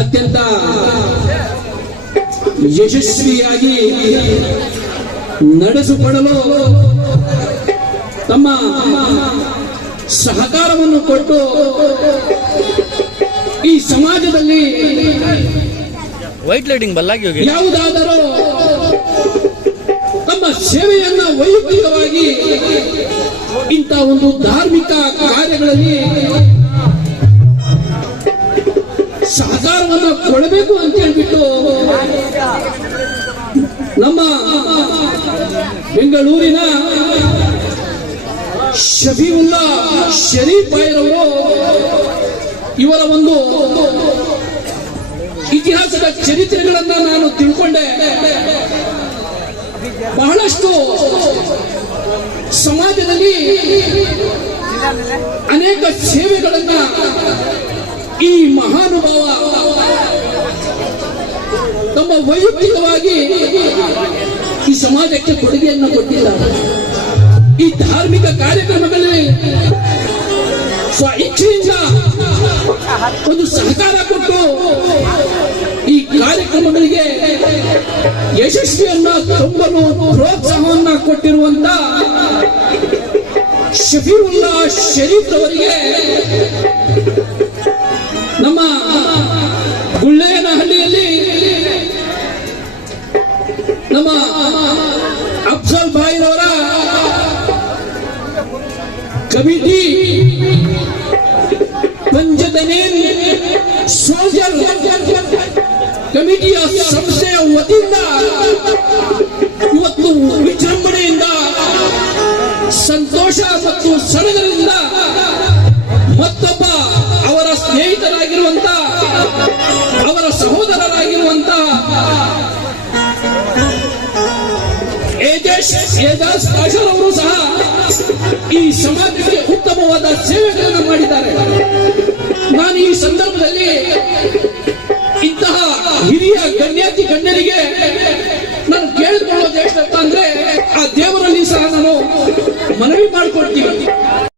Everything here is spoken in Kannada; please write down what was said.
ಅತ್ಯಂತ ಯಶಸ್ವಿಯಾಗಿ ನಡೆಸಿಕೊಳ್ಳಲು ತಮ್ಮ ಸಹಕಾರವನ್ನು ಕೊಟ್ಟು ಈ ಸಮಾಜದಲ್ಲಿ ವೈಟ್ ಲೈಟಿಂಗ್ ಬಲ್ಲಾಗಿ ಹೋಗಿ ಯಾವುದಾದರೂ ತಮ್ಮ ಸೇವೆಯನ್ನ ವೈಯಕ್ತಿಕವಾಗಿ ಇಂಥ ಒಂದು ಧಾರ್ಮಿಕ ಕಾರ್ಯಗಳಲ್ಲಿ ಸಹಕಾರವನ್ನು ಕೊಡಬೇಕು ಅಂತ ಹೇಳ್ಬಿಟ್ಟು ನಮ್ಮ ಬೆಂಗಳೂರಿನ ಶಫೀವುಲ್ಲಾ ಶರೀಫ್ ಭಾಯ್ರವರು ಇವರ ಒಂದು ಇತಿಹಾಸದ ಚರಿತ್ರೆಗಳನ್ನ ನಾನು ತಿಳ್ಕೊಂಡೆ. ಬಹಳಷ್ಟು ಸಮಾಜದಲ್ಲಿ ಅನೇಕ ಸೇವೆಗಳನ್ನ ಈ ಮಹಾನುಭಾವ ತಮ್ಮ ವೈಯಕ್ತಿಕವಾಗಿ ಈ ಸಮಾಜಕ್ಕೆ ಕೊಡುಗೆಯನ್ನು ಕೊಟ್ಟಿದ್ದಾರೆ. ಈ ಧಾರ್ಮಿಕ ಕಾರ್ಯಕ್ರಮಗಳಲ್ಲಿ ಸ್ವ ಇಚ್ಛೆಯಿಂದ ಒಂದು ಸಹಕಾರ ಕೊಟ್ಟು ಈ ಕಾರ್ಯಕ್ರಮಗಳಿಗೆ ಯಶಸ್ವಿಯನ್ನ ತುಂಬಲು ಪ್ರೋತ್ಸಾಹವನ್ನ ಕೊಟ್ಟಿರುವಂತ ಶಫೀವುಲ್ಲಾ ಶರೀಫ್ ಅವರಿಗೆ ನಮ್ಮ ಗುಳ್ಳೇನಹಳ್ಳಿಯಲ್ಲಿ ನಮ್ಮ ಅಫ್ಜಲ್ ಭಾಯ್ರವರ ಕಮಿಟಿ ಪಂಚದನೇನ್ ಸೋಲ್ಜರ್ ಕಮಿಟಿಯ ಸಂಸ್ಥೆಯ ವತಿಯಿಂದ ಇವತ್ತು ವಿಜೃಂಭಣೆಯಿಂದ ಸಂತೋಷ ಮತ್ತು ಸಡಗರದಿಂದ ಮತ್ತೊಬ್ಬ ಅವರ ಸ್ನೇಹಿತರಾಗಿರುವಂತ ಅವರ ಸಹೋದರರಾಗಿರುವಂತ ಏಜಾಜ್ ಕಾಶರ್ ಅವರು ಸಹ ಈ ಸಮಾಜಕ್ಕೆ ಉತ್ತಮವಾದ ಸೇವೆಗಳನ್ನು ಮಾಡಿದ್ದಾರೆ. ನಾನು ಈ ಸಂದರ್ಭದಲ್ಲಿ ಇಂತಹ ಹಿರಿಯ ಗಣ್ಯಾತಿ ಗಣ್ಯರಿಗೆ ನಾನು ಕೇಳಿಕೊಳ್ಳೋದು ಎಷ್ಟಂತ ಅಂದ್ರೆ ಆ ದೇವರಲ್ಲಿ ಸಹ ನಾನು ಮನವಿ ಮಾಡಿಕೊಡ್ತೀನಿ.